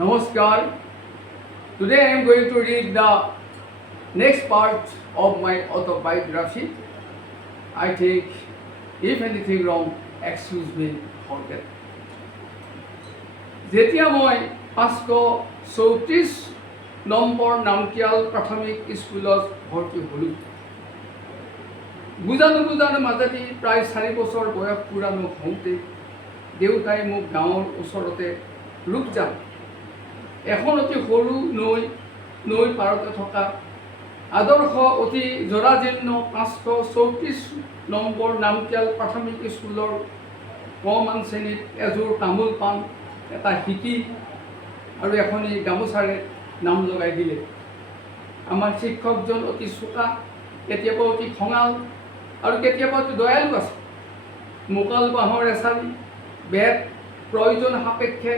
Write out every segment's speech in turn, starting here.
Namaskar. Today I am going to read the next part of my autobiography. I think if anything wrong, excuse me for that. যেতিয়া মই 534 number নামকিয়াল প্ৰাথমিক স্কুলত ভৰ্তি হ'লোঁ, বুজানো মাজেদি প্ৰায় 4 বছৰ বয়স পূৰানো হওঁতে দেউতাই মোক গাঁৱৰ ওচৰতে ৰূপজান এখন অতি সৰু নৈ পাৰতে থকা আদৰ্শ অতি জৰাজীৰ্ণ 534 নম্বৰ নামকিয়াল প্ৰাথমিক স্কুলৰ কমান শ্ৰেণীত এযোৰ তামোল পাণ এটা শিকি আৰু এখনি গামোচাৰে নাম লগাই দিলে। আমাৰ শিক্ষকজন অতি চোকা, কেতিয়াবা অতি খঙাল আৰু কেতিয়াবা অতি দয়ালু আছে। মোকাল বাঁহৰ এচাৰি, বেত, প্ৰয়োজন সাপেক্ষে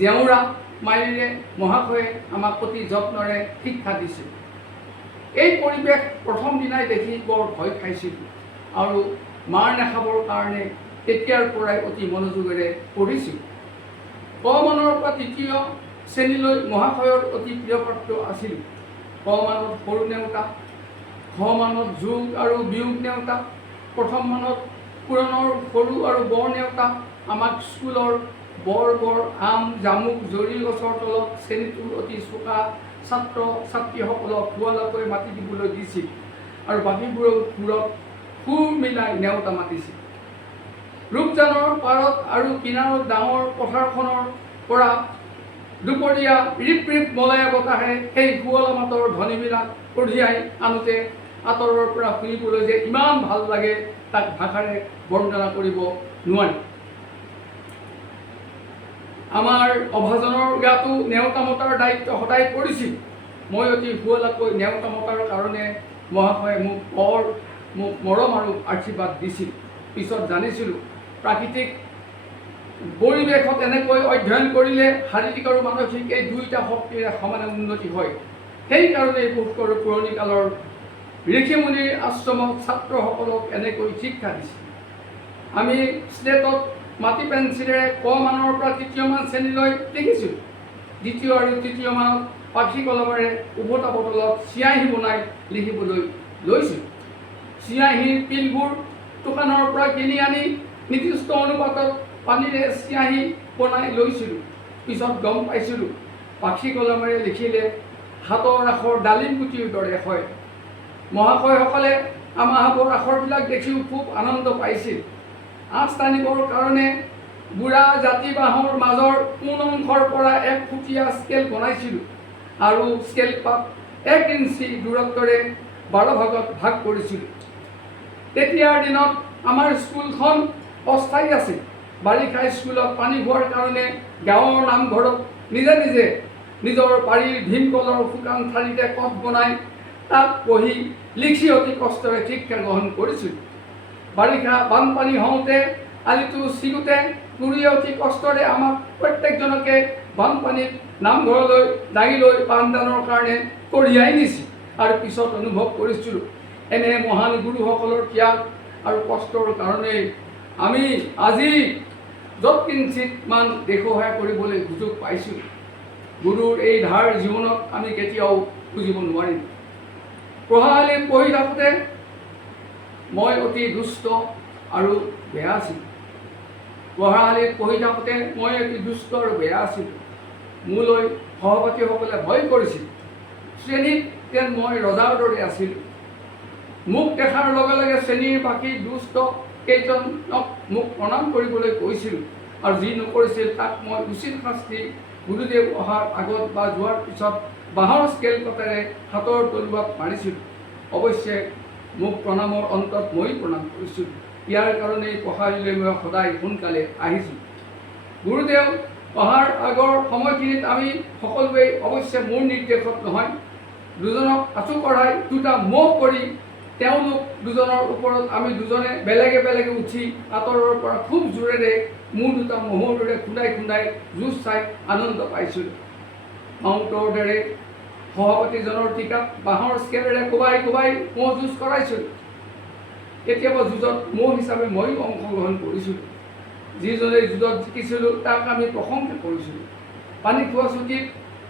জেওৰা মাৰিৰে মহাশয়ে আমাক অতি যত্নৰে শিক্ষা দিছিল। এই পৰিৱেশ প্ৰথম দিনাই দেখি বৰ ভয় খাইছিলোঁ আৰু মাৰ নাখাবৰ কাৰণে তেতিয়াৰ পৰাই অতি মনোযোগেৰে পঢ়িছিলোঁ। কমানৰ পৰা 3য় শ্ৰেণীলৈ মহাশয়ৰ অতি প্ৰিয়পাত্ৰ আছিলোঁ। কমানত সৰু নেওতা, খমানত যোগ আৰু বিয়োগ নেওতা, প্ৰথম মানত পুৰণৰ সৰু আৰু বৰ নেওতা আমাক স্কুলৰ বৰ আম, জামুক, জৰি গছৰ তলত শ্ৰেণীটোৰ অতি চোকা ছাত্ৰ ছাত্ৰীসকলক খোৱালাকৈ মাতি দিবলৈ দিছিল আৰু বাকীবোৰক সুৰ মিলাই নেওতা মাতিছিল। ৰূপজানৰ পাৰত আৰু কিনাৰত ডাঙৰ পথাৰখনৰ পৰা দুপৰীয়া ৰিপ মলয়া বতাহে সেই শুৱলা মাতৰ ধ্বনিবিলাক কঢ়িয়াই আনোতে আঁতৰৰ পৰা শুনিবলৈ যে ইমান ভাল লাগে তাক ভাষাৰে বৰ্ণনা কৰিব নোৱাৰি। আমাৰ অভাজনৰ গাতো নেওতা মতাৰ দায়িত্ব সদায় পৰিছিল। মই অতি শুৱলাকৈ নেওতা মতাৰ কাৰণে মহাশয়ে মোক মৰম আৰু আশীৰ্বাদ দিছিল। পিছত জানিছিলোঁ প্ৰাকৃতিক পৰিৱেশত এনেকৈ অধ্যয়ন কৰিলে শাৰীৰিক আৰু মানসিক এই দুয়োটা শক্তিৰে সমানে উন্নতি হয়। সেইকাৰণে এই পুৰণি কালৰ ঋষিমুনিৰ আশ্ৰমত ছাত্ৰসকলক এনেকৈ শিক্ষা দিছিল। আমি স্লেটত মাটি পেঞ্চিলেৰে কমানৰ পৰা 3য় মান শ্ৰেণীলৈ লিখিছিলোঁ। 2য় আৰু 3য় মানত পাখি কলমেৰে উভতা বটলত চিয়াঁহী বনাই লিখিবলৈ লৈছিলোঁ। চিয়াঁহীৰ পিলবোৰ দোকানৰ পৰা কিনি আনি নিৰ্দিষ্ট অনুপাতত পানীৰে চিয়াঁহী বনাই লৈছিলোঁ। পিছত গম পাইছিলোঁ পাখি কলমেৰে লিখিলে হাতৰ আখৰ ডালিম গুটিৰ দৰে হয়। মহাশয়সকলে আমাৰ আখৰবিলাক দেখিও খুব আনন্দ পাইছিল। আঁচ টানিবৰ কাৰণে বুঢ়া জাতি বাঁহৰ মাজৰ কোন অংশৰ পৰা 1 ফুটীয়া স্কেল বনাইছিলোঁ আৰু স্কেল পাত 1 ইঞ্চি দূৰত্বৰে 12 ভাগত ভাগ কৰিছিলোঁ। তেতিয়াৰ দিনত আমাৰ স্কুলখন অস্থায়ী আছিল। বাৰিষা স্কুলত পানী হোৱাৰ কাৰণে গাঁৱৰ নামঘৰত নিজে নিজৰ বাৰীৰ ভীমকলৰ শুকান ঠাৰিতে কঠ বনাই তাত বহি লিখি অতি কষ্টৰে শিক্ষা গ্ৰহণ কৰিছিলোঁ। বাৰিষা বানপানী হওঁতে আলিটো ছিগোতে গুৰুৱে অতি কষ্টৰে আমাক প্ৰত্যেকজনকে বানপানীত নামঘৰলৈ দাঙি লৈ পাঠদানৰ কাৰণে কঢ়িয়াই নিছিল আৰু পিছত অনুভৱ কৰিছিলোঁ এনে মহান গুৰুসকলৰ ত্যাগ আৰু কষ্টৰ কাৰণেই আমি আজি য'ত কিঞ্চিত মান দেশসহায় কৰিবলৈ সুযোগ পাইছোঁ। গুৰুৰ এই ধাৰ জীৱনত আমি কেতিয়াও বুজিব নোৱাৰিম। পঢ়াশালীত পঢ়ি থাকোঁতে মই অতি দুষ্ট আৰু বেয়া আছিলোঁ। মোলৈ সহপাঠীসকলে ভয় কৰিছিল। শ্ৰেণীত যেন মই ৰজাৰ দৰে আছিলোঁ। মোক দেখাৰ লগে লগে শ্ৰেণীৰ বাকী দুষ্ট কেইজনক মোক প্ৰণাম কৰিবলৈ কৈছিলোঁ আৰু যি নকৰিছিল তাক মই উচিত শাস্তি গুৰুদেৱ অহাৰ আগত বা যোৱাৰ পিছত বাঁহৰ স্কেল পাতেৰে হাতৰ তলুৱাত মাৰিছিলোঁ। অৱশ্যে মোক প্ৰণামৰ অন্তত মই প্ৰণাম কৰিছিলোঁ। ইয়াৰ কাৰণেই পঢ়াশালীলৈ মই সদায় সোনকালে আহিছিলোঁ। গুৰুদেৱ অহাৰ আগৰ সময়খিনিত আমি সকলোৱেই অৱশ্যে মোৰ নিৰ্দেশত নহয়, দুজনক আঁচু কঢ়াই 2টা মহ কৰি তেওঁলোক দুজনৰ ওপৰত আমি দুজনে বেলেগে উঠি আঁতৰৰ পৰা খুব জোৰেৰে মোৰ 2টা মহৰ দৰে খুন্দাই যুঁজ চাই আনন্দ পাইছিলোঁ। মাউণ্টৰ দৰে সহপাঠীজনৰ টিকাত বাঁহৰ স্কেলেৰে কোবাই মহ যুঁজ কৰাইছিলোঁ। কেতিয়াবা যুঁজত মহ হিচাপে ময়ো অংশগ্ৰহণ কৰিছিলোঁ। যিজনে যুঁজত জিকিছিলোঁ তাক আমি প্ৰশংসা কৰিছিলোঁ। পানী খোৱা ছুটীত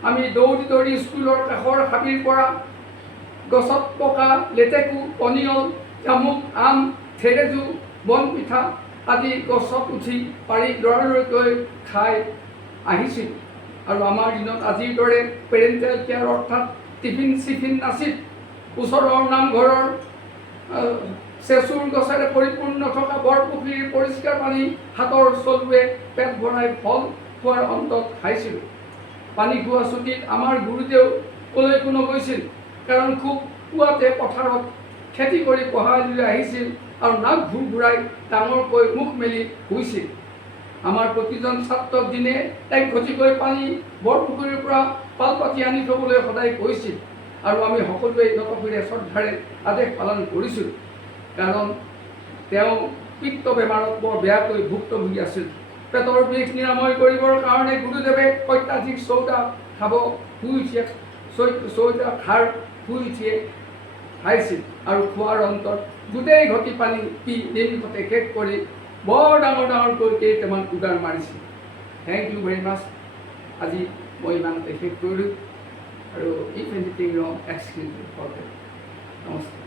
আমি দৌৰি দৌৰি স্কুলৰ কাষৰ হাবিৰ পৰা গছত পকা লেটেকু, পনিয়ল, জামুক, আম, থেৰেজু, বন পিঠা আদি গছত উঠি পাৰি লৰালৰিকৈ খাই আহিছিল। আৰু আমাৰ দিনত আজিৰ দৰে পেৰেণ্টেল কেয়াৰ অৰ্থাৎ টিফিন চিফিন নাছিল। ওচৰৰ নামঘৰৰ চেচুৰ গছেৰে পৰিপূৰ্ণ থকা বৰপুখুৰীৰ পৰিষ্কাৰ পানী হাতৰ চলুৱে পেট ভৰাই ফল খোৱাৰ অন্তত খাইছিলোঁ। পানী খোৱা ছুটীত আমাৰ গুৰুদেউ কলৈকো নগৈছিল, কাৰণ খুব পুৱাতে পথাৰত খেতি কৰি পঢ়ালৈ আহিছিল আৰু নাক ঘূৰাই ডাঙৰকৈ মুখ মেলি শুইছিল। আমাৰ প্ৰতিজন ছাত্ৰক দিনে এক ঘটিকৈ পানী বৰপুখুৰীৰ পৰা পালপাতি আনি থবলৈ সদায় কৈছিল, আৰু আমি সকলোৱে নতশিৰে শ্ৰদ্ধাৰে আদেশ পালন কৰিছিলোঁ, কাৰণ তেওঁ পিত্ত বেমাৰত বৰ বেয়াকৈ ভুক্তভোগী আছিল। পেটৰ বিষ নিৰাময় কৰিবৰ কাৰণে গুৰুদেৱে অত্যাধিক চৌদা খাব শুই উঠিয়ে চৌদা খাৰ শুই উঠিয়ে খাইছিল, আৰু খোৱাৰ অন্তত গোটেই ঘটি পানী পি নিমিষতে শেষ কৰি বৰ ডাঙৰ ডাঙৰকৈ কেইটামান উগাৰ মাৰিছিল। থেংক ইউ ভেৰি মাছ। আজি মই ইমানতে শেষ কৰিলোঁ, আৰু ইফ এনিথিং ৰং এক্সকিউজ ফৰ দ্যাট। নমস্কাৰ।